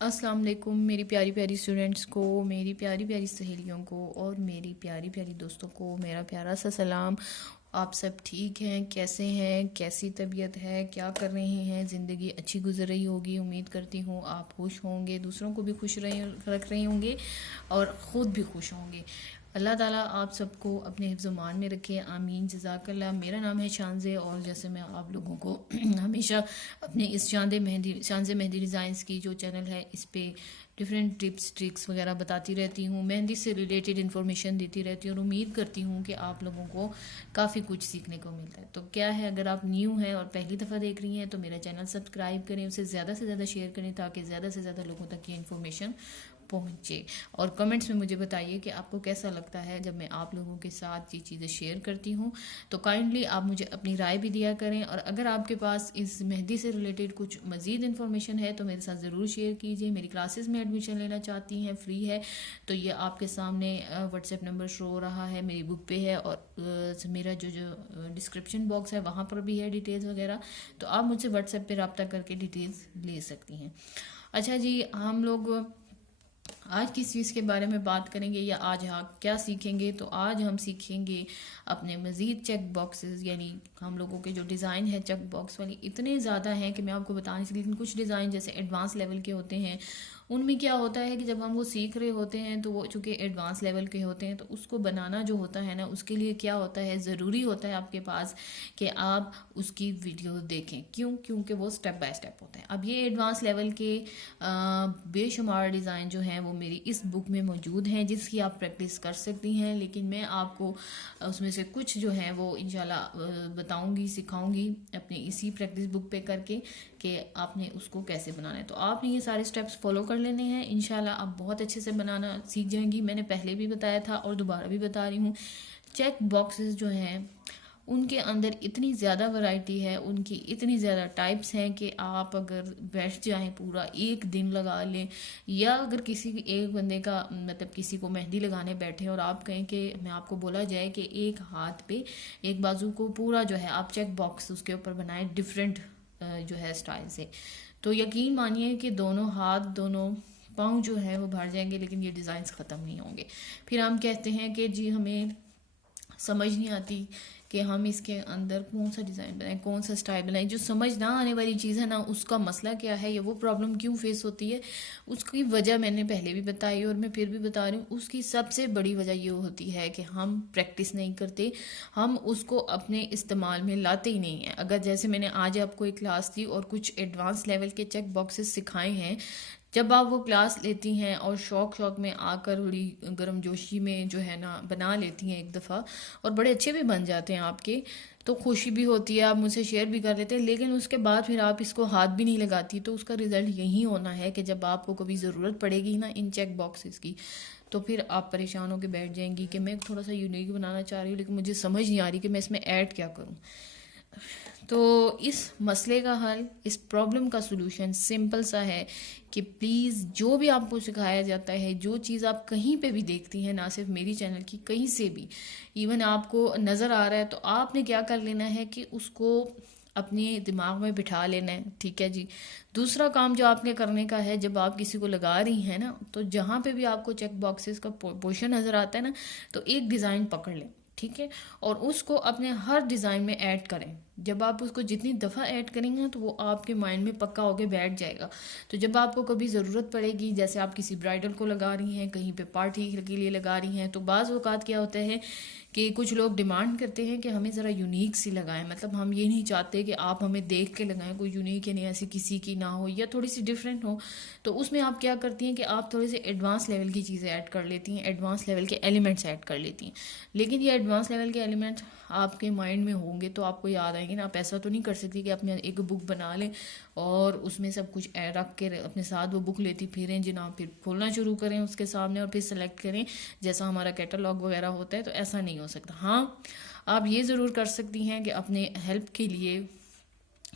अस्सलाम वालेकुम मेरी प्यारी प्यारी स्टूडेंट्स को, मेरी प्यारी प्यारी सहेलियों को और मेरी प्यारी प्यारी दोस्तों को मेरा प्यारा सा सलाम। आप सब ठीक हैं? कैसे हैं? कैसी तबीयत है? क्या कर रहे हैं? ज़िंदगी अच्छी गुजर रही होगी। उम्मीद करती हूँ आप खुश होंगे, दूसरों को भी खुश रख रहे होंगे और ख़ुद भी खुश होंगे। अल्लाह ताला आप सबको अपने हिफ्ज़-ओ-मान में रखे, आमीन। जज़ाकल्लाह। मेरा नाम है शानज़े और जैसे मैं आप लोगों को हमेशा अपने इस शानज़े मेहंदी डिज़ाइंस की जो चैनल है इस पे डिफरेंट टिप्स ट्रिक्स वगैरह बताती रहती हूँ, मेहंदी से रिलेटेड इन्फॉर्मेशन देती रहती हूँ और उम्मीद करती हूँ कि आप लोगों को काफ़ी कुछ सीखने को मिलता है। तो क्या है, अगर आप न्यू हैं और पहली दफ़ा देख रही हैं तो मेरा चैनल सब्सक्राइब करें, उसे ज़्यादा से ज़्यादा शेयर करें ताकि ज़्यादा से ज़्यादा लोगों तक ये इन्फॉर्मेशन पहुँचे। और कमेंट्स में मुझे बताइए कि आपको कैसा लगता है जब मैं आप लोगों के साथ ये चीज़ें शेयर करती हूँ। तो काइंडली आप मुझे अपनी राय भी दिया करें और अगर आपके पास इस मेहंदी से रिलेटेड कुछ मज़ीद इन्फॉर्मेशन है तो मेरे साथ ज़रूर शेयर कीजिए। मेरी क्लासेस में एडमिशन लेना चाहती हैं, फ्री है, तो ये आपके सामने व्हाट्सएप नंबर शो हो रहा है, मेरी बुक पे है और मेरा जो जो डिस्क्रिप्शन बॉक्स है वहाँ पर भी है डिटेल्स वगैरह, तो आप मुझसे व्हाट्सएप पे रब्ता करके डिटेल्स ले सकती हैं। अच्छा जी, हम लोग आज किस चीज़ के बारे में बात करेंगे या आज हाँ क्या सीखेंगे? तो आज हम सीखेंगे अपने मज़ीद चेक बॉक्सेस, यानी हम लोगों के जो डिज़ाइन है चेक बॉक्स वाली इतने ज़्यादा हैं कि मैं आपको बता नहीं सकती। लेकिन कुछ डिज़ाइन जैसे एडवांस लेवल के होते हैं, उनमें क्या होता है कि जब हम वो सीख रहे होते हैं तो वो चूँकि एडवांस लेवल के होते हैं तो उसको बनाना जो होता है ना, उसके लिए क्या होता है, ज़रूरी होता है आपके पास कि आप उसकी वीडियो देखें। क्यों? क्योंकि वो स्टेप बाय स्टेप होता है। अब ये एडवांस लेवल के बेशुमार डिज़ाइन जो हैं वो मेरी इस बुक में मौजूद हैं जिसकी आप प्रैक्टिस कर सकती हैं, लेकिन मैं आपको उसमें से कुछ जो हैं वो इंशाल्लाह बताऊंगी, सिखाऊंगी अपनी इसी प्रैक्टिस बुक पे करके कि आपने उसको कैसे बनाना है। तो आपने ये सारे स्टेप्स फॉलो कर लेने हैं, इंशाल्लाह आप बहुत अच्छे से बनाना सीख जाएंगी। मैंने पहले भी बताया था और दोबारा भी बता रही हूँ, चेक बॉक्सेस जो हैं उनके अंदर इतनी ज़्यादा वैरायटी है, उनकी इतनी ज़्यादा टाइप्स हैं कि आप अगर बैठ जाएं पूरा एक दिन लगा लें, या अगर किसी एक बंदे का मतलब किसी को मेहंदी लगाने बैठे और आप कहें कि मैं आपको बोला जाए कि एक हाथ पे एक बाजू को पूरा जो है आप चेक बॉक्स उसके ऊपर बनाएं डिफरेंट जो है स्टाइल से, तो यकीन मानिए कि दोनों हाथ दोनों पाँव जो है वो भर जाएंगे, लेकिन ये डिज़ाइंस ख़त्म नहीं होंगे। फिर हम कहते हैं कि जी हमें समझ नहीं आती कि हम इसके अंदर कौन सा डिज़ाइन बनाएं, कौन सा स्टाइल बनाएं। जो समझ ना आने वाली चीज़ है ना, उसका मसला क्या है या वो प्रॉब्लम क्यों फेस होती है, उसकी वजह मैंने पहले भी बताई और मैं फिर भी बता रही हूँ। उसकी सबसे बड़ी वजह ये होती है कि हम प्रैक्टिस नहीं करते, हम उसको अपने इस्तेमाल में लाते ही नहीं हैं। अगर जैसे मैंने आज आपको एक क्लास दी और कुछ एडवांस लेवल के चेक बॉक्सेस सिखाए हैं, जब आप वो क्लास लेती हैं और शौक शौक में आकर बड़ी गर्मजोशी में जो है ना बना लेती हैं एक दफ़ा और बड़े अच्छे भी बन जाते हैं आपके, तो खुशी भी होती है, आप मुझसे शेयर भी कर लेते हैं, लेकिन उसके बाद फिर आप इसको हाथ भी नहीं लगाती, तो उसका रिज़ल्ट यही होना है कि जब आपको कभी ज़रूरत पड़ेगी ना इन चेक बॉक्सेस की, तो फिर आप परेशान होकर बैठ जाएंगी कि मैं थोड़ा सा यूनिक बनाना चाह रही हूँ लेकिन मुझे समझ नहीं आ रही कि मैं इसमें ऐड क्या करूँ। तो इस मसले का हल, इस प्रॉब्लम का सलूशन सिंपल सा है कि प्लीज़ जो भी आपको सिखाया जाता है, जो चीज़ आप कहीं पे भी देखती हैं, ना सिर्फ मेरी चैनल की, कहीं से भी इवन आपको नज़र आ रहा है, तो आपने क्या कर लेना है कि उसको अपने दिमाग में बिठा लेना है। ठीक है जी। दूसरा काम जो आपने करने का है, जब आप किसी को लगा रही हैं ना, तो जहाँ पे भी आपको चेक बॉक्सेस का पोर्शन नज़र आता है ना, तो एक डिज़ाइन पकड़ लें, ठीक है, और उसको अपने हर डिज़ाइन में ऐड करें। जब आप उसको जितनी दफ़ा ऐड करेंगे ना, तो वो आपके माइंड में पक्का होकर बैठ जाएगा। तो जब आपको कभी ज़रूरत पड़ेगी, जैसे आप किसी ब्राइडल को लगा रही हैं, कहीं पे पार्टी के लिए लगा रही हैं, तो बाज़ औक़ात क्या होता है कि कुछ लोग डिमांड करते हैं कि हमें ज़रा यूनिक सी लगाएं, मतलब हम ये नहीं चाहते कि आप हमें देख के लगाएं, कोई यूनिक यानी ऐसी किसी की ना हो या थोड़ी सी डिफरेंट हो। तो उसमें आप क्या करती हैं कि आप थोड़े से एडवांस लेवल की चीज़ें ऐड कर लेती हैं, एडवांस लेवल के एलिमेंट्स ऐड कर लेती हैं। लेकिन ये एडवांस लेवल के एलिमेंट्स आपके माइंड में होंगे तो आपको याद आएंगे ना। आप ऐसा तो नहीं कर सकती कि अपने एक बुक बना लें और उसमें सब कुछ रख के अपने साथ वो बुक लेती फिरें जनाब, फिर खोलना शुरू करें उसके सामने और फिर सेलेक्ट करें जैसा हमारा कैटलॉग वगैरह होता है। तो ऐसा नहीं हो सकता। हाँ, आप ये ज़रूर कर सकती हैं कि अपने हेल्प के लिए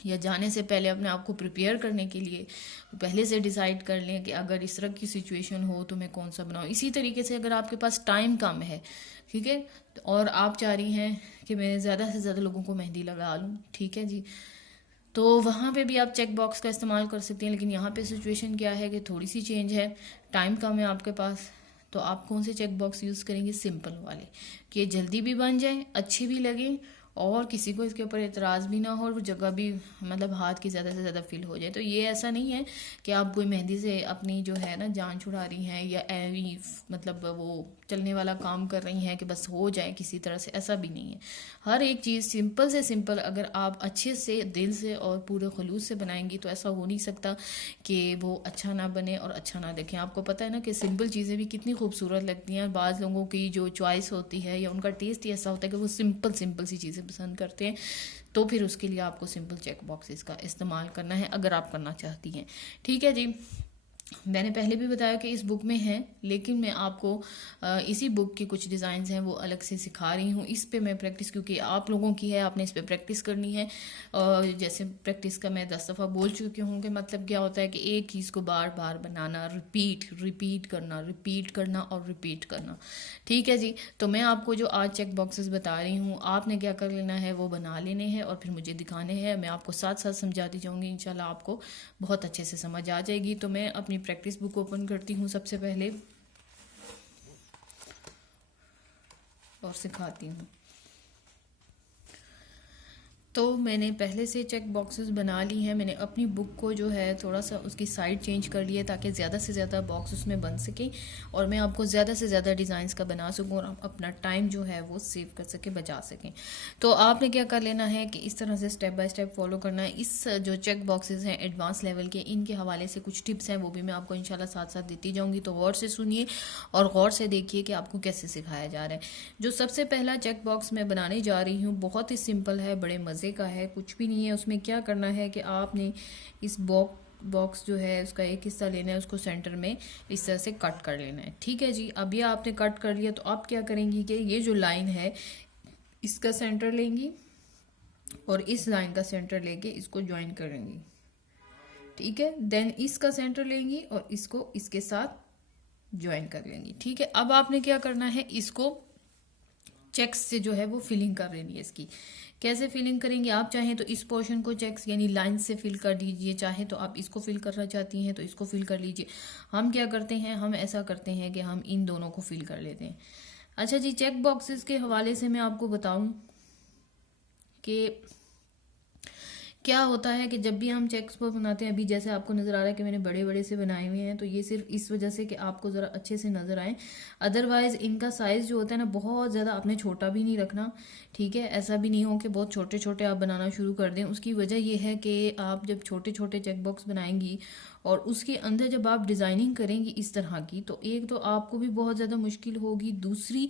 या जाने से पहले अपने आप को प्रिपेयर करने के लिए पहले से डिसाइड कर लें कि अगर इस तरह की सिचुएशन हो तो मैं कौन सा बनाऊँ। इसी तरीके से अगर आपके पास टाइम कम है, ठीक है, और आप चाह रही हैं कि मैं ज़्यादा से ज़्यादा लोगों को मेहंदी लगा लूँ, ठीक है जी, तो वहाँ पे भी आप चेक बॉक्स का इस्तेमाल कर सकते हैं। लेकिन यहाँ पे सिचुएशन क्या है कि थोड़ी सी चेंज है, टाइम कम है आपके पास, तो आप कौन से चेक बॉक्स यूज़ करेंगे? सिंपल वाले, कि ये जल्दी भी बन जाए, अच्छी भी लगे, और किसी को इसके ऊपर एतराज़ भी ना हो, और वो जगह भी मतलब हाथ की ज़्यादा से ज़्यादा फिल हो जाए। तो ये ऐसा नहीं है कि आप कोई मेहंदी से अपनी जो है ना जान छुड़ा रही हैं, या मतलब वो चलने वाला काम कर रही हैं कि बस हो जाए किसी तरह से, ऐसा भी नहीं है। हर एक चीज़ सिंपल से सिंपल अगर आप अच्छे से दिल से और पूरे खलूस से बनाएंगी तो ऐसा हो नहीं सकता कि वो अच्छा ना बने और अच्छा ना दिखे। आपको पता है ना कि सिंपल चीज़ें भी कितनी खूबसूरत लगती हैं। बाज़ लोगों की जो चॉइस होती है या उनका टेस्ट ही ऐसा होता है कि वो सिंपल सिंपल सी चीज़ें पसंद करते हैं। तो फिर उसके लिए आपको सिंपल चेक बॉक्सेस का इस्तेमाल करना है, अगर आप करना चाहती हैं। ठीक है जी। मैंने पहले भी बताया कि इस बुक में है, लेकिन मैं आपको इसी बुक के कुछ डिज़ाइंस हैं वो अलग से सिखा रही हूँ। इस पे मैं प्रैक्टिस, क्योंकि आप लोगों की है, आपने इस पे प्रैक्टिस करनी है। जैसे प्रैक्टिस का मैं 10 दफ़ा बोल चुकी हूँ कि मतलब क्या होता है कि एक चीज़ को बार बार बनाना, रिपीट करना और रिपीट करना। ठीक है जी। तो मैं आपको जो आज चेक बॉक्सेस बता रही हूँ, आपने क्या कर लेना है, वो बना लेने हैं और फिर मुझे दिखाने हैं। मैं आपको साथ साथ समझाती जाऊँगी, इंशाल्लाह आपको बहुत अच्छे से समझ आ जाएगी। तो मैं अपनी प्रैक्टिस बुक ओपन करती हूँ सबसे पहले और सिखाती हूँ। तो मैंने पहले से चेक बॉक्सेस बना ली हैं। मैंने अपनी बुक को जो है थोड़ा सा उसकी साइड चेंज कर लिया ताकि ज़्यादा से ज़्यादा बॉक्स उसमें बन सके और मैं आपको ज़्यादा से ज़्यादा डिज़ाइंस का बना सकूं और अपना टाइम जो है वो सेव कर सके, बचा सकें। तो आपने क्या कर लेना है कि इस तरह से स्टेप बाय स्टेप फॉलो करना है। इस जो चेक बॉक्सेस हैं एडवांस लेवल के, इनके हवाले से कुछ टिप्स हैं, वो भी मैं आपको इंशाल्लाह साथ साथ देती जाऊँगी। तो गौर से सुनिए और गौर से देखिए कि आपको कैसे सिखाया जा रहा है। जो सबसे पहला चेक बॉक्स मैं बनाने जा रही हूँ बहुत ही सिंपल है, बड़े मज़े का है, कुछ भी नहीं है। उसमें क्या करना है कि आपने इस बॉक्स जो है उसका एक हिस्सा लेना है, उसको सेंटर में इस तरह से कट कर लेना है। ठीक है जी। अब ये आपने कट कर लिया तो आप क्या करेंगी कि ये जो लाइन है इसका सेंटर लेंगी और इस लाइन का सेंटर लेके इसको ज्वाइन करेंगी। ठीक है। देन इसका सेंटर लेंगी और इसको इसके साथ ज्वाइन कर लेंगी। ठीक है। अब आपने क्या करना है, इसको चेक्स से जो है वो फिलिंग कर लेनी है। इसकी कैसे फिलिंग करेंगे, आप चाहें तो इस पोर्शन को चेक्स यानी लाइन से फिल कर दीजिए, चाहे तो आप इसको फिल करना चाहती हैं तो इसको फिल कर लीजिए। हम क्या करते हैं, हम ऐसा करते हैं कि हम इन दोनों को फिल कर लेते हैं। अच्छा जी। चेक बॉक्सेस के हवाले से मैं आपको बताऊं कि क्या होता है कि जब भी हम चेक्स पर बनाते हैं, अभी जैसे आपको नज़र आ रहा है कि मैंने बड़े बड़े से बनाए हुए हैं, तो ये सिर्फ इस वजह से कि आपको ज़रा अच्छे से नज़र आए। अदरवाइज़ इनका साइज़ जो होता है ना, बहुत ज़्यादा आपने छोटा भी नहीं रखना। ठीक है। ऐसा भी नहीं हो कि बहुत छोटे छोटे आप बनाना शुरू कर दें। उसकी वजह यह है कि आप जब छोटे छोटे चेक बॉक्स बनाएंगी और उसके अंदर जब आप डिज़ाइनिंग करेंगी इस तरह की, तो एक तो आपको भी बहुत ज़्यादा मुश्किल होगी, दूसरी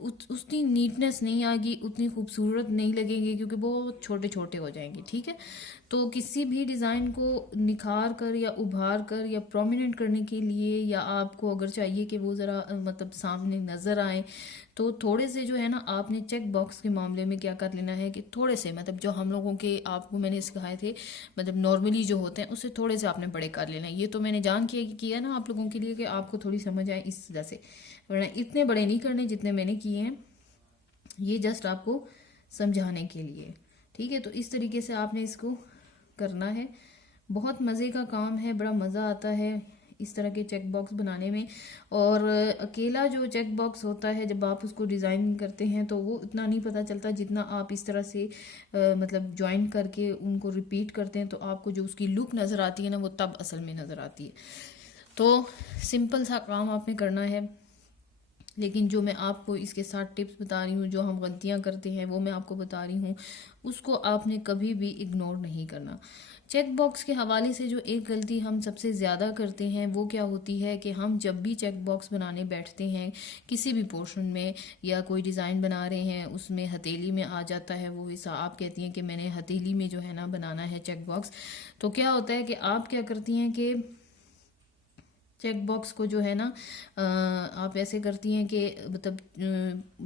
उतनी नीटनेस नहीं आएगी, उतनी खूबसूरत नहीं लगेंगे क्योंकि बहुत छोटे छोटे हो जाएंगे। ठीक है। तो किसी भी डिज़ाइन को निखार कर या उभार कर या प्रोमिनेंट करने के लिए, या आपको अगर चाहिए कि वो ज़रा मतलब सामने नज़र आए, तो थोड़े से जो है ना आपने चेक बॉक्स के मामले में क्या कर लेना है कि थोड़े से मतलब जो हम लोगों के आपको मैंने सिखाए थे मतलब नॉर्मली जो होते हैं उससे थोड़े से आपने बड़े कर लेना है। ये तो मैंने जान के किया ना आप लोगों के लिए कि आपको थोड़ी समझ आए इस वजह से, वरना इतने बड़े नहीं करने जितने मैंने किए हैं, ये जस्ट आपको समझाने के लिए। ठीक है। तो इस तरीके से आपने इसको करना है। बहुत मज़े का काम है, बड़ा मज़ा आता है इस तरह के चेक बॉक्स बनाने में। और अकेला जो चेक बॉक्स होता है जब आप उसको डिज़ाइन करते हैं तो वो इतना नहीं पता चलता जितना आप इस तरह से मतलब ज्वाइन करके उनको रिपीट करते हैं, तो आपको जो उसकी लुक नज़र आती है ना वो तब असल में नज़र आती है। तो सिंपल सा काम आपने करना है, लेकिन जो मैं आपको इसके साथ टिप्स बता रही हूँ, जो हम गलतियाँ करते हैं वो मैं आपको बता रही हूँ, उसको आपने कभी भी इग्नोर नहीं करना। चेक बॉक्स के हवाले से जो एक गलती हम सबसे ज़्यादा करते हैं वो क्या होती है कि हम जब भी चेक बॉक्स बनाने बैठते हैं किसी भी पोर्शन में या कोई डिज़ाइन बना रहे हैं उसमें हथेली में आ जाता है वो हिस्सा, आप कहती हैं कि मैंने हथेली में जो है ना बनाना है चेक बॉक्स। तो क्या होता है कि आप क्या करती हैं कि चेक बॉक्स को जो है ना आप ऐसे करती हैं कि मतलब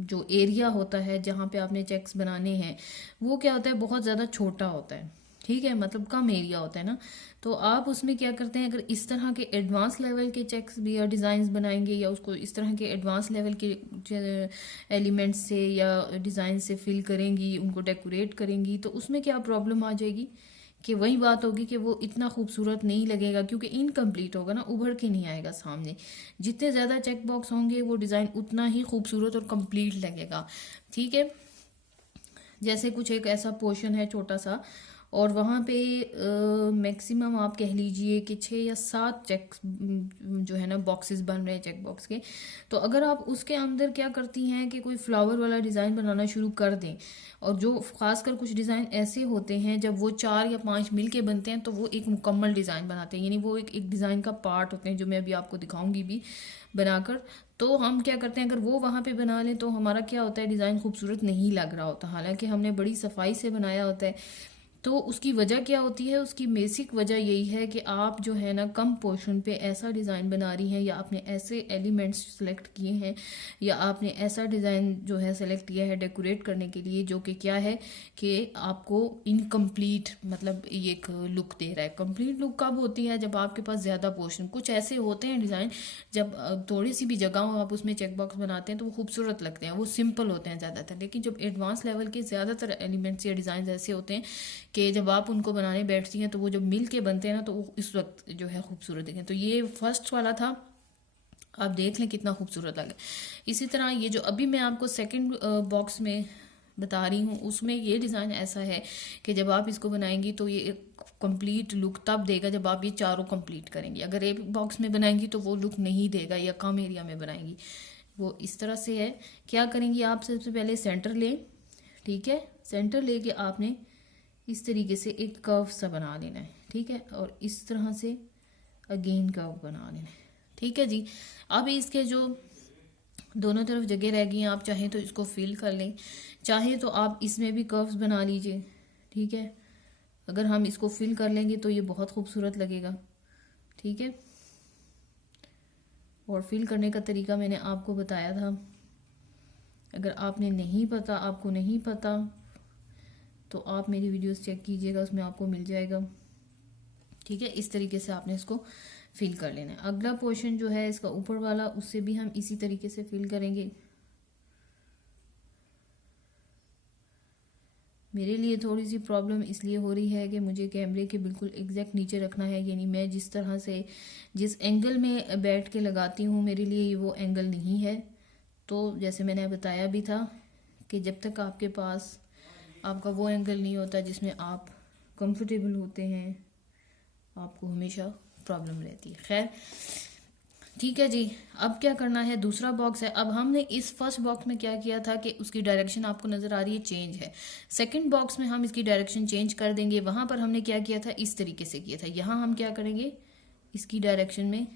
जो एरिया होता है जहाँ पे आपने चेक्स बनाने हैं वो क्या होता है बहुत ज़्यादा छोटा होता है। ठीक है। मतलब कम एरिया होता है ना, तो आप उसमें क्या करते हैं, अगर इस तरह के एडवांस लेवल के चेक्स भी या डिज़ाइंस बनाएंगे या उसको इस तरह के एडवांस लेवल के एलिमेंट्स से या डिज़ाइन से फिल करेंगी, उनको डेकोरेट करेंगी, तो उसमें क्या प्रॉब्लम आ जाएगी कि वही बात होगी कि वो इतना खूबसूरत नहीं लगेगा, क्योंकि इनकम्प्लीट होगा ना, उभर के नहीं आएगा सामने। जितने ज़्यादा चेक बॉक्स होंगे वो डिज़ाइन उतना ही खूबसूरत और कंप्लीट लगेगा। ठीक है, जैसे कुछ एक ऐसा पोर्शन है छोटा सा, और वहाँ पे मैक्सिमम आप कह लीजिए कि 6 या 7 चेक जो है ना बॉक्सेस बन रहे हैं चेक बॉक्स के। तो अगर आप उसके अंदर क्या करती हैं कि कोई फ्लावर वाला डिज़ाइन बनाना शुरू कर दें, और जो खासकर कुछ डिज़ाइन ऐसे होते हैं जब वो 4 या 5 मिल के बनते हैं तो वो एक मुकम्मल डिज़ाइन बनाते हैं, यानी वो एक डिज़ाइन का पार्ट होते हैं, जो मैं अभी आपको दिखाऊंगी भी बनाकर। तो हम क्या करते हैं, अगर वो वहाँ पे बना लें तो हमारा क्या होता है, डिज़ाइन खूबसूरत नहीं लग रहा होता, हालांकि हमने बड़ी सफाई से बनाया होता है। तो उसकी वजह क्या होती है, उसकी बेसिक वजह यही है कि आप जो है ना कम पोर्शन पे ऐसा डिज़ाइन बना रही हैं, या आपने ऐसे एलिमेंट्स सेलेक्ट किए हैं, या आपने ऐसा डिज़ाइन जो है सेलेक्ट किया है डेकोरेट करने के लिए, जो कि क्या है कि आपको इनकम्प्लीट मतलब एक लुक दे रहा है। कंप्लीट लुक कब होती है, जब आपके पास ज़्यादा पोर्शन, कुछ ऐसे होते हैं डिज़ाइन जब थोड़ी सी भी जगह हो आप उसमें चेक बॉक्स बनाते हैं तो वो खूबसूरत लगते हैं, वो सिंपल होते हैं ज़्यादातर। लेकिन जब एडवांस लेवल के ज़्यादातर एलिमेंट्स या डिज़ाइन ऐसे होते हैं कि जब आप उनको बनाने बैठती हैं तो वो जब मिल के बनते हैं ना, तो वो इस वक्त जो है खूबसूरत दिखें। तो ये फर्स्ट वाला था, आप देख लें कितना खूबसूरत लगे। इसी तरह ये जो अभी मैं आपको सेकंड बॉक्स में बता रही हूँ, उसमें ये डिज़ाइन ऐसा है कि जब आप इसको बनाएंगी तो ये एक कंप्लीट लुक तब देगा जब आप ये चारों कंप्लीट करेंगी। अगर एक बॉक्स में बनाएंगी तो वो लुक नहीं देगा, या कम एरिया में बनाएंगी। वो इस तरह से है, क्या करेंगी आप सबसे पहले सेंटर लें, ठीक है, सेंटर लेके आपने इस तरीके से एक कर्व सा बना लेना है, ठीक है, और इस तरह से अगेन कर्व बना लेना है, ठीक है जी। अब इसके जो दोनों तरफ जगह रह गई हैं, आप चाहें तो इसको फिल कर लें, चाहे तो आप इसमें भी कर्व्स बना लीजिए, ठीक है। अगर हम इसको फिल कर लेंगे तो ये बहुत खूबसूरत लगेगा, ठीक है। और फिल करने का तरीका मैंने आपको बताया था, अगर आपने नहीं पता, आपको नहीं पता, तो आप मेरी वीडियोस चेक कीजिएगा, उसमें आपको मिल जाएगा, ठीक है। इस तरीके से आपने इसको फिल कर लेना है। अगला पोर्शन जो है इसका ऊपर वाला, उससे भी हम इसी तरीके से फिल करेंगे। मेरे लिए थोड़ी सी प्रॉब्लम इसलिए हो रही है कि मुझे कैमरे के बिल्कुल एग्जैक्ट नीचे रखना है, यानी मैं जिस तरह से जिस एंगल में बैठ के लगाती हूँ मेरे लिए ये वो एंगल नहीं है। तो जैसे मैंने बताया भी था कि जब तक आपके पास आपका वो एंगल नहीं होता जिसमें आप कंफर्टेबल होते हैं, आपको हमेशा प्रॉब्लम रहती है। खैर ठीक है जी, अब क्या करना है, दूसरा बॉक्स है। अब हमने इस फर्स्ट बॉक्स में क्या किया था कि उसकी डायरेक्शन आपको नज़र आ रही है चेंज है। सेकंड बॉक्स में हम इसकी डायरेक्शन चेंज कर देंगे। वहाँ पर हमने क्या किया था, इस तरीके से किया था। यहाँ हम क्या करेंगे, इसकी डायरेक्शन में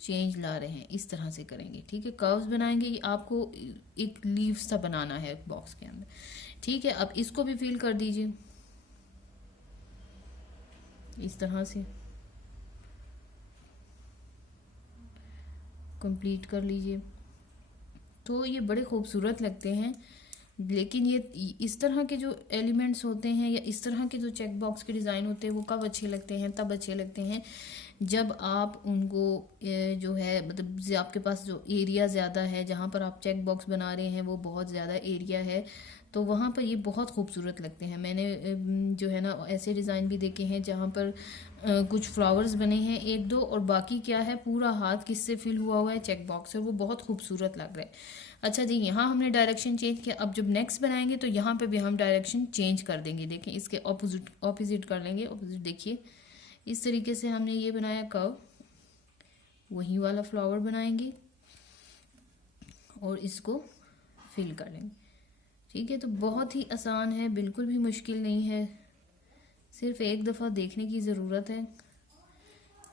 चेंज ला रहे हैं, इस तरह से करेंगे, ठीक है। कर्व्स बनाएंगे, आपको एक लीव सा बनाना है बॉक्स के अंदर, ठीक है। अब इसको भी फिल कर दीजिए इस तरह से, कंप्लीट कर लीजिए। तो ये बड़े खूबसूरत लगते हैं, लेकिन ये इस तरह के जो एलिमेंट्स होते हैं या इस तरह के जो चेक बॉक्स के डिज़ाइन होते हैं वो कब अच्छे लगते हैं, तब अच्छे लगते हैं जब आप उनको जो है मतलब आपके पास जो एरिया ज़्यादा है, जहाँ पर आप चेक बॉक्स बना रहे हैं वो बहुत ज़्यादा एरिया है, तो वहाँ पर ये बहुत खूबसूरत लगते हैं। मैंने जो है ना ऐसे डिज़ाइन भी देखे हैं जहाँ पर कुछ फ्लावर्स बने हैं 1-2, और बाकी क्या है, पूरा हाथ किससे फिल हुआ है, चेक बॉक्स से, वो बहुत खूबसूरत लग रहा है। अच्छा जी, यहाँ हमने डायरेक्शन चेंज किया। अब जब नेक्स्ट बनाएंगे तो यहाँ पे भी हम डायरेक्शन चेंज कर देंगे। देखें, इसके ऑपोजिट कर लेंगे, ऑपोजिट देखिए, इस तरीके से हमने ये बनाया कर्व, वही वाला फ्लावर बनाएंगे और इसको फिल कर लेंगे, ठीक है। तो बहुत ही आसान है, बिल्कुल भी मुश्किल नहीं है, सिर्फ एक दफ़ा देखने की ज़रूरत है।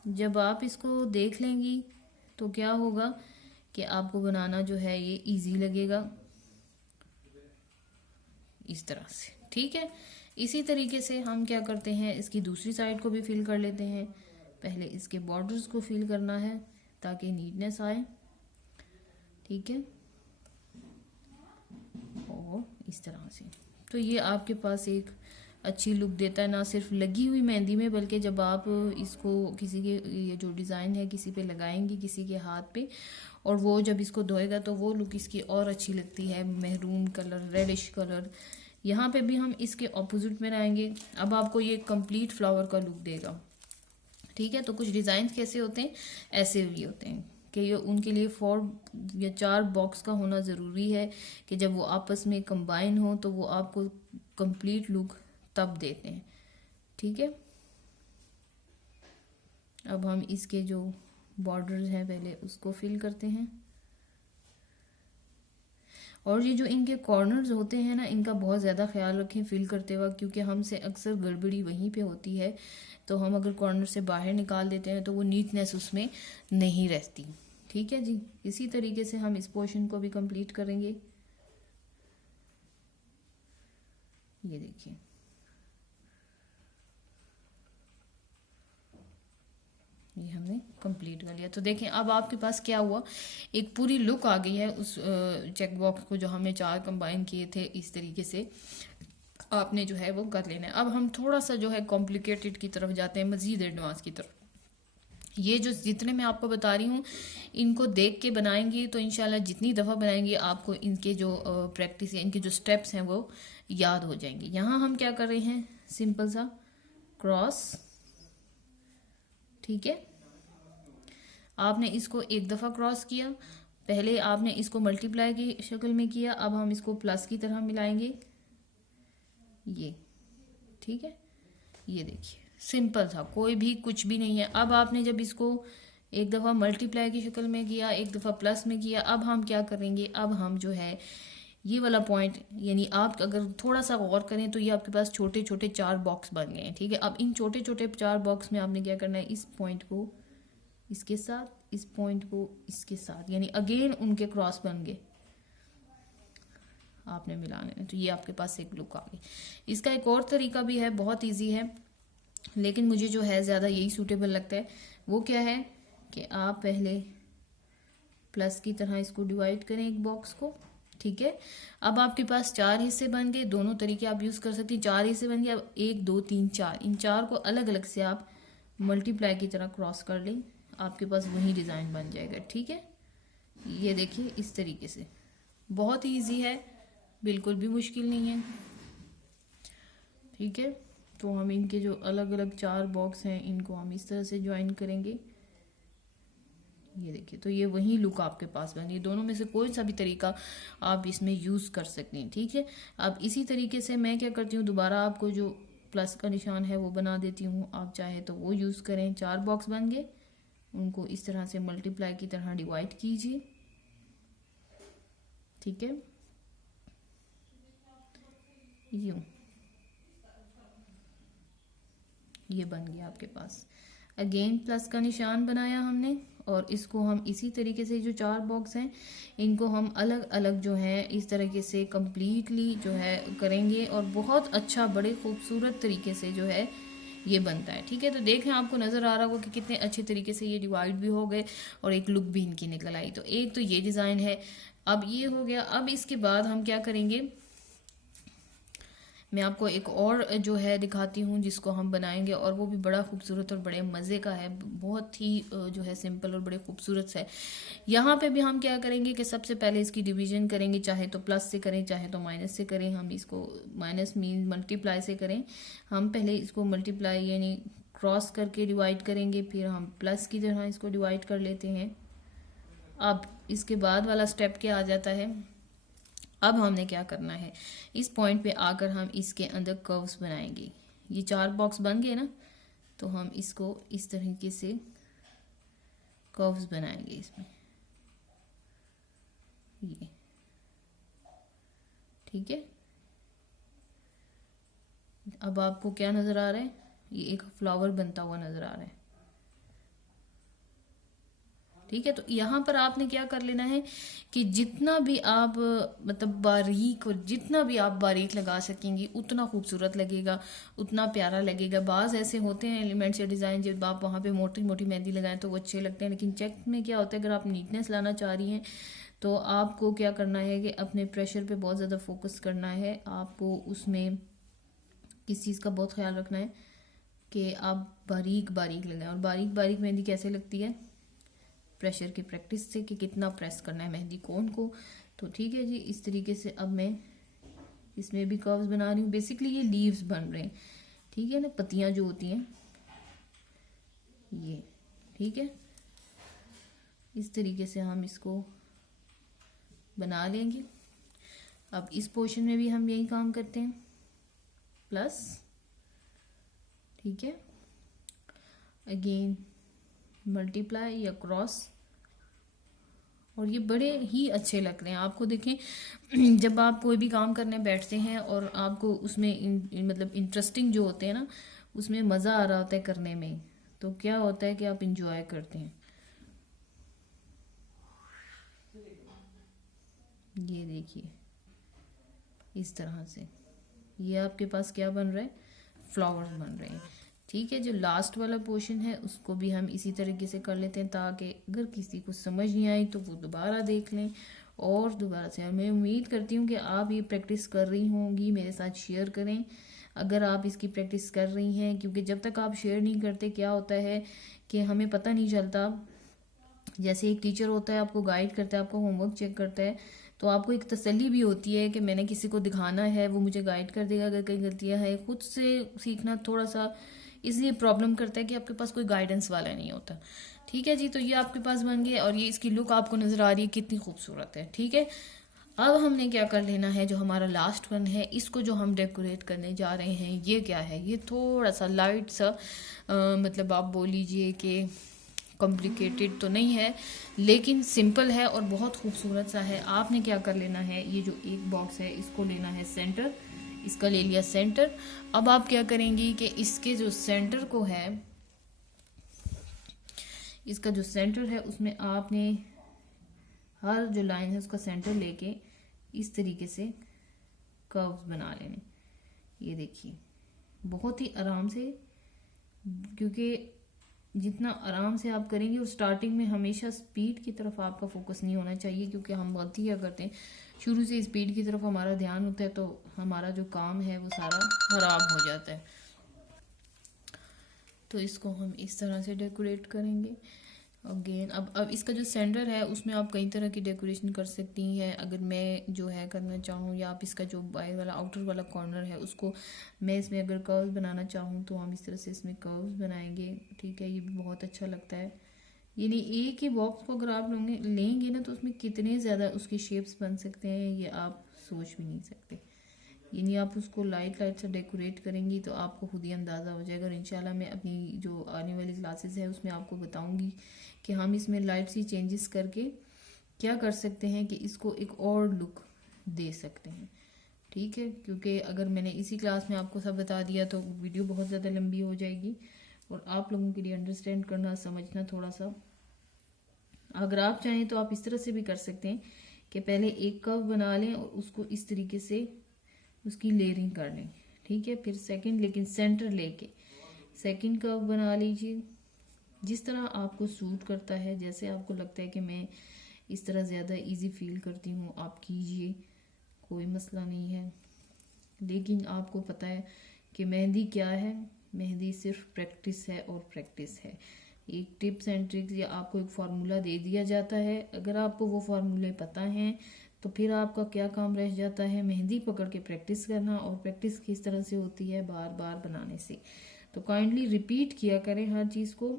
जब आप इसको देख लेंगी तो क्या होगा कि आपको बनाना जो है ये इजी लगेगा, इस तरह से, ठीक है। इसी तरीके से हम क्या करते हैं, इसकी दूसरी साइड को भी फिल कर लेते हैं। पहले इसके बॉर्डर्स को फिल करना है ताकि नीटनेस आए, ठीक है, और इस तरह से। तो ये आपके पास एक अच्छी लुक देता है, ना सिर्फ लगी हुई मेहंदी में, बल्कि जब आप इसको किसी के ये जो डिज़ाइन है किसी पे लगाएंगी, किसी के हाथ पे, और वो जब इसको धोएगा तो वो लुक इसकी और अच्छी लगती है। मेहरून कलर, रेडिश कलर, यहाँ पे भी हम इसके ऑपोजिट में रहेंगे। अब आपको ये कंप्लीट फ्लावर का लुक देगा। ठीक है, तो कुछ डिज़ाइन कैसे होते हैं, ऐसे भी होते हैं कि ये उनके लिए 4 या 4 बॉक्स का होना ज़रूरी है कि जब वो आपस में कंबाइन हो तो वो आपको कंप्लीट लुक तब देते हैं। ठीक है, अब हम इसके जो बॉर्डर्स हैं पहले उसको फिल करते हैं। और ये जो इनके कॉर्नर्स होते हैं ना, इनका बहुत ज़्यादा ख्याल रखें फिल करते वक्त, क्योंकि हमसे अक्सर गड़बड़ी वहीं पे होती है। तो हम अगर कॉर्नर से बाहर निकाल देते हैं तो वो नीटनेस उसमें नहीं रहती। ठीक है जी, इसी तरीके से हम इस पोर्शन को भी कंप्लीट करेंगे। ये देखिए, ये हमने कंप्लीट कर लिया। तो देखें अब आपके पास क्या हुआ, एक पूरी लुक आ गई है उस चेक बॉक्स को जो हमने 4 कंबाइन किए थे। इस तरीके से आपने जो है वो कर लेना है। अब हम थोड़ा सा जो है कॉम्प्लिकेटेड की तरफ जाते हैं, मज़ीद एडवांस की तरफ। ये जो जितने मैं आपको बता रही हूँ इनको देख के बनाएंगे तो इंशाल्लाह जितनी दफ़ा बनाएंगे आपको इनके जो प्रैक्टिस है, इनके जो स्टेप्स हैं वो याद हो जाएंगे। यहाँ हम क्या कर रहे हैं, सिंपल सा क्रॉस। ठीक है, आपने इसको एक दफ़ा क्रॉस किया, पहले आपने इसको मल्टीप्लाई की शक्ल में किया, अब हम इसको प्लस की तरह मिलाएंगे। ये ठीक है, ये देखिए सिंपल था, कोई भी कुछ भी नहीं है। अब आपने जब इसको एक दफ़ा मल्टीप्लाई की शक्ल में किया, एक दफ़ा प्लस में किया, अब हम क्या करेंगे, अब हम जो है ये वाला पॉइंट, यानी आप अगर थोड़ा सा गौर करें तो ये आपके पास छोटे छोटे 4 बॉक्स बन गए हैं। ठीक है, अब इन छोटे छोटे 4 बॉक्स में आपने क्या करना है, इस पॉइंट को इसके साथ, इस पॉइंट को इसके साथ, यानी अगेन उनके क्रॉस बन गए, आपने मिलाने हैं। तो ये आपके पास एक लुक आ गई। इसका एक और तरीका भी है, बहुत इजी है, लेकिन मुझे जो है ज़्यादा यही सूटेबल लगता है। वो क्या है कि आप पहले प्लस की तरह इसको डिवाइड करें एक बॉक्स को। ठीक है, अब आपके पास 4 हिस्से बन गए, दोनों तरीके आप यूज़ कर सकते हैं। 4 हिस्से बन गए, अब 1 2 3 4, इन 4 को अलग अलग से आप मल्टीप्लाई की तरह क्रॉस कर लें, आपके पास वही डिज़ाइन बन जाएगा। ठीक है, ये देखिए इस तरीके से, बहुत ही ईजी है, बिल्कुल भी मुश्किल नहीं है। ठीक है, तो हम इनके जो अलग अलग 4 बॉक्स हैं इनको हम इस तरह से ज्वाइन करेंगे। ये देखिए, तो ये वही लुक आपके पास बनी। दोनों में से कोई सा भी तरीका आप इसमें यूज़ कर सकते हैं। ठीक है, अब इसी तरीके से मैं क्या करती हूँ, दोबारा आपको जो प्लस का निशान है वो बना देती हूँ, आप चाहे तो वो यूज़ करें। 4 बॉक्स बन गए, उनको इस तरह से मल्टीप्लाई की तरह डिवाइड कीजिए। ठीक है, यूँ ये बन गया आपके पास। अगेन प्लस का निशान बनाया हमने, और इसको हम इसी तरीके से जो 4 बॉक्स हैं इनको हम अलग अलग जो है इस तरीके से कंप्लीटली जो है करेंगे, और बहुत अच्छा बड़े खूबसूरत तरीके से जो है ये बनता है। ठीक है, तो देखें आपको नज़र आ रहा होगा कि कितने अच्छे तरीके से ये डिवाइड भी हो गए और एक लुक भी इनकी निकल आई। तो एक तो ये डिज़ाइन है, अब ये हो गया। अब इसके बाद हम क्या करेंगे, मैं आपको एक और जो है दिखाती हूँ जिसको हम बनाएंगे, और वो भी बड़ा खूबसूरत और बड़े मज़े का है, बहुत ही जो है सिंपल और बड़े खूबसूरत है। यहाँ पे भी हम क्या करेंगे कि सबसे पहले इसकी डिवीजन करेंगे, चाहे तो प्लस से करें चाहे तो माइनस से करें। हम इसको माइनस मीन मल्टीप्लाई से करें, हम पहले इसको मल्टीप्लाई यानी क्रॉस करके डिवाइड करेंगे, फिर हम प्लस की तरह इसको डिवाइड कर लेते हैं। अब इसके बाद वाला स्टेप क्या आ जाता है, अब हमने क्या करना है, इस पॉइंट पे आकर हम इसके अंदर कर्व्स बनाएंगे। ये 4 बॉक्स बन गए ना, तो हम इसको इस तरीके से कर्व्स बनाएंगे इसमें, ये ठीक है। अब आपको क्या नज़र आ रहा है, ये एक फ्लावर बनता हुआ नज़र आ रहा है। ठीक है, तो यहाँ पर आपने क्या कर लेना है कि जितना भी आप मतलब बारीक, और जितना भी आप बारीक लगा सकेंगी उतना खूबसूरत लगेगा, उतना प्यारा लगेगा। बाज़ ऐसे होते हैं एलिमेंट्स या डिज़ाइन जब आप वहाँ पे मोटी मोटी मेहंदी लगाएं तो वो अच्छे लगते हैं, लेकिन चेक में क्या होता है, अगर आप नीटनेस लाना चाह रही हैं तो आपको क्या करना है कि अपने प्रेशर पर बहुत ज़्यादा फोकस करना है। आपको उसमें किस चीज़ का बहुत ख्याल रखना है कि आप बारीक बारीक लगाएं। और बारीक बारीक मेहंदी कैसे लगती है, प्रेशर की प्रैक्टिस से कि कितना प्रेस करना है मेहंदी कोन को। तो ठीक है जी, इस तरीके से अब मैं इसमें भी कर्व्स बना रही हूँ। बेसिकली ये लीव्स बन रहे हैं, ठीक है ना, पत्तियां जो होती हैं ये, ठीक है। इस तरीके से हम इसको बना लेंगे। अब इस पोर्शन में भी हम यही काम करते हैं, प्लस, ठीक है, अगेन मल्टीप्लाई या क्रॉस, और ये बड़े ही अच्छे लग रहे हैं आपको। देखें जब आप कोई भी काम करने बैठते हैं और आपको उसमें मतलब इंटरेस्टिंग जो होते हैं ना, उसमें मज़ा आ रहा होता है करने में, तो क्या होता है कि आप इंजॉय करते हैं। ये देखिए इस तरह से ये आपके पास क्या बन रहा है, फ्लावर्स बन रहे हैं, ठीक है। जो लास्ट वाला पोर्शन है उसको भी हम इसी तरीके से कर लेते हैं, ताकि अगर किसी को समझ नहीं आई तो वो दोबारा देख लें और दोबारा से। मैं उम्मीद करती हूँ कि आप ये प्रैक्टिस कर रही होंगी, मेरे साथ शेयर करें अगर आप इसकी प्रैक्टिस कर रही हैं, क्योंकि जब तक आप शेयर नहीं करते क्या होता है कि हमें पता नहीं चलता। जैसे एक टीचर होता है, आपको गाइड करता है, आपको होमवर्क चेक करता है, तो आपको एक तसल्ली भी होती है कि मैंने किसी को दिखाना है, वो मुझे गाइड कर देगा अगर कहीं गलतियां है। खुद से सीखना थोड़ा सा इसलिए प्रॉब्लम करता है कि आपके पास कोई गाइडेंस वाला नहीं होता, ठीक है जी। तो ये आपके पास बन गया और ये इसकी लुक आपको नज़र आ रही है कितनी खूबसूरत है, ठीक है। अब हमने क्या कर लेना है, जो हमारा लास्ट वन है, इसको जो हम डेकोरेट करने जा रहे हैं, ये क्या है, ये थोड़ा सा लाइट सा मतलब आप बोल लीजिए कि कॉम्प्लिकेटेड तो नहीं है, लेकिन सिंपल है और बहुत खूबसूरत सा है। आपने क्या कर लेना है, ये जो एक बॉक्स है इसको लेना है सेंटर, इसका ले लिया सेंटर। अब आप क्या करेंगी कि इसके जो सेंटर को है, इसका जो सेंटर है उसमें आपने हर जो लाइन है उसका सेंटर लेके इस तरीके से कर्व्स बना लेने। ये देखिए बहुत ही आराम से, क्योंकि जितना आराम से आप करेंगे, और स्टार्टिंग में हमेशा स्पीड की तरफ आपका फोकस नहीं होना चाहिए, क्योंकि हम गलती क्या करते हैं, शुरू से स्पीड की तरफ हमारा ध्यान होता है तो हमारा जो काम है वो सारा खराब हो जाता है। तो इसको हम इस तरह से डेकोरेट करेंगे अगेन। अब इसका जो सेंटर है उसमें आप कई तरह की डेकोरेशन कर सकती हैं, अगर मैं जो है करना चाहूँ, या आप इसका जो बाहर वाला आउटर वाला कॉर्नर है उसको मैं इसमें अगर कर्व्स बनाना चाहूँ तो हम इस तरह से इसमें कर्व्स बनाएंगे, ठीक है। ये भी बहुत अच्छा लगता है। यानी एक ही बॉक्स को अगर आप लेंगे ना तो उसमें कितने ज़्यादा उसकी शेप्स बन सकते हैं, ये आप सोच भी नहीं सकते। यानी आप उसको लाइट लाइट से डेकोरेट करेंगी तो आपको खुद ही अंदाज़ा हो जाएगा। और इंशाल्लाह मैं अपनी जो आने वाली क्लासेस है उसमें आपको बताऊंगी कि हम इसमें लाइट सी चेंजेस करके क्या कर सकते हैं कि इसको एक और लुक दे सकते हैं, ठीक है। क्योंकि अगर मैंने इसी क्लास में आपको सब बता दिया तो वीडियो बहुत ज़्यादा लंबी हो जाएगी, और आप लोगों के लिए अंडरस्टैंड करना समझना थोड़ा सा। अगर आप चाहें तो आप इस तरह से भी कर सकते हैं कि पहले एक कर्व बना लें और उसको इस तरीके से उसकी लेयरिंग कर लें, ठीक है। फिर सेकंड, लेकिन सेंटर लेके सेकंड कर्व बना लीजिए, जिस तरह आपको सूट करता है, जैसे आपको लगता है कि मैं इस तरह ज़्यादा इजी फील करती हूँ आप कीजिए, कोई मसला नहीं है। लेकिन आपको पता है कि मेहंदी क्या है, मेहंदी सिर्फ प्रैक्टिस है और प्रैक्टिस है। एक टिप्स एंड ट्रिक्स या आपको एक फार्मूला दे दिया जाता है, अगर आपको वो फार्मूले पता हैं तो फिर आपका क्या काम रह जाता है, मेहंदी पकड़ के प्रैक्टिस करना। और प्रैक्टिस किस तरह से होती है, बार बार बनाने से। तो काइंडली रिपीट किया करें हर चीज़ को।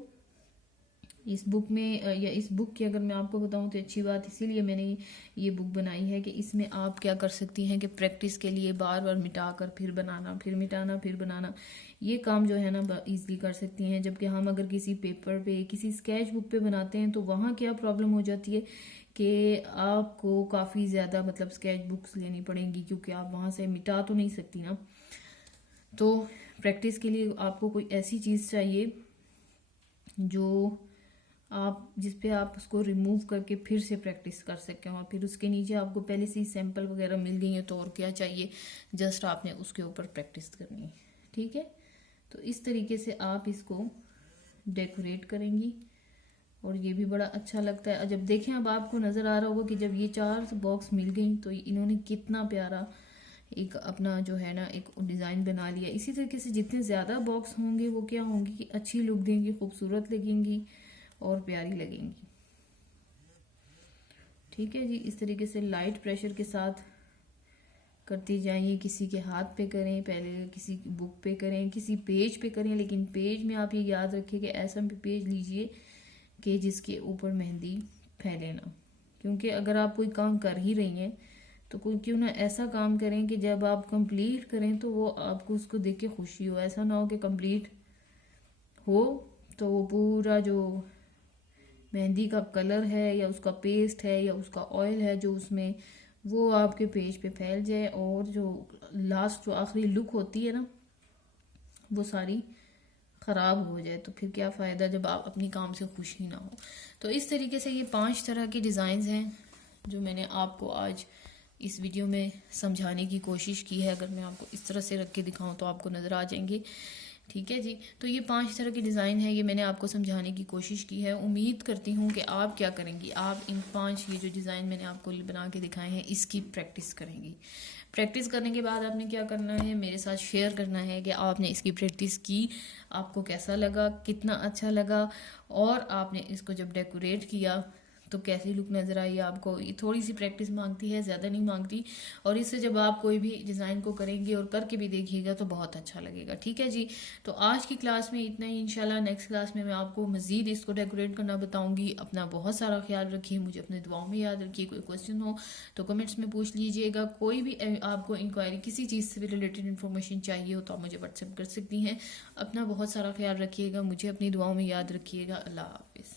इस बुक में या इस बुक की अगर मैं आपको बताऊं तो अच्छी बात इसीलिए मैंने ये बुक बनाई है कि इसमें आप क्या कर सकती हैं कि प्रैक्टिस के लिए बार बार मिटाकर फिर बनाना, फिर मिटाना, फिर बनाना, ये काम जो है ना ईजिली कर सकती हैं। जबकि हम अगर किसी पेपर पे, किसी स्केच बुक पे बनाते हैं तो वहाँ क्या प्रॉब्लम हो जाती है कि आपको काफ़ी ज़्यादा मतलब स्केच बुक्स लेनी पड़ेंगी, क्योंकि आप वहाँ से मिटा तो नहीं सकती ना। तो प्रैक्टिस के लिए आपको कोई ऐसी चीज़ चाहिए जो आप जिस पे आप उसको रिमूव करके फिर से प्रैक्टिस कर सकें, और फिर उसके नीचे आपको पहले से ही सैंपल वगैरह मिल गई है तो और क्या चाहिए, जस्ट आपने उसके ऊपर प्रैक्टिस करनी है, ठीक है। तो इस तरीके से आप इसको डेकोरेट करेंगी और ये भी बड़ा अच्छा लगता है। जब देखें अब आपको नज़र आ रहा होगा कि जब ये 4 बॉक्स मिल गई तो इन्होंने कितना प्यारा एक अपना जो है ना एक डिज़ाइन बना लिया। इसी तरीके से जितने ज़्यादा बॉक्स होंगे वो क्या होंगे कि अच्छी लुक देंगी, खूबसूरत लगेंगी और प्यारी लगेंगी, ठीक है जी। इस तरीके से लाइट प्रेशर के साथ करते जाइए। किसी के हाथ पे करें, पहले किसी बुक पे करें, किसी पेज पे करें, लेकिन पेज में आप ये याद रखिए कि ऐसा पेज लीजिए कि जिसके ऊपर मेहंदी फैले ना। क्योंकि अगर आप कोई काम कर ही रही हैं तो कोई क्यों ना ऐसा काम करें कि जब आप कंप्लीट करें तो वो आपको उसको देख के खुशी हो। ऐसा ना हो कि कंप्लीट हो तो वो पूरा जो मेहंदी का कलर है या उसका पेस्ट है या उसका ऑयल है जो उसमें, वो आपके पेज पे फैल जाए और जो लास्ट जो आखिरी लुक होती है ना वो सारी ख़राब हो जाए। तो फिर क्या फ़ायदा जब आप अपनी काम से खुश ही ना हो। तो इस तरीके से ये 5 तरह के डिज़ाइंस हैं जो मैंने आपको आज इस वीडियो में समझाने की कोशिश की है। अगर मैं आपको इस तरह से रख के दिखाऊं तो आपको नज़र आ जाएंगे। ठीक है जी। तो ये 5 तरह के डिज़ाइन है, ये मैंने आपको समझाने की कोशिश की है। उम्मीद करती हूँ कि आप क्या करेंगी, आप इन 5 ये जो डिज़ाइन मैंने आपको बना के दिखाए हैं इसकी प्रैक्टिस करेंगी। प्रैक्टिस करने के बाद आपने क्या करना है, मेरे साथ शेयर करना है कि आपने इसकी प्रैक्टिस की, आपको कैसा लगा, कितना अच्छा लगा, और आपने इसको जब डेकोरेट किया तो कैसी लुक नज़र आई आपको। ये थोड़ी सी प्रैक्टिस मांगती है, ज़्यादा नहीं मांगती, और इससे जब आप कोई भी डिज़ाइन को करेंगे और करके भी देखिएगा तो बहुत अच्छा लगेगा। ठीक है जी। तो आज की क्लास में इतना ही। इंशाल्लाह नेक्स्ट क्लास में मैं आपको मज़ीद इसको डेकोरेट करना बताऊंगी। अपना बहुत सारा ख्याल रखिए, मुझे अपने दुआओं में याद रखिए। कोई क्वेश्चन हो तो कमेंट्स में पूछ लीजिएगा। कोई भी आपको इंक्वायरी किसी चीज़ से भी रिलेटेड इन्फॉर्मेशन चाहिए हो तो आप मुझे व्हाट्सएप कर सकती हैं। अपना बहुत सारा ख्याल रखिएगा, मुझे अपनी दुआओं में याद रखिएगा। अल्लाह हाफिज़।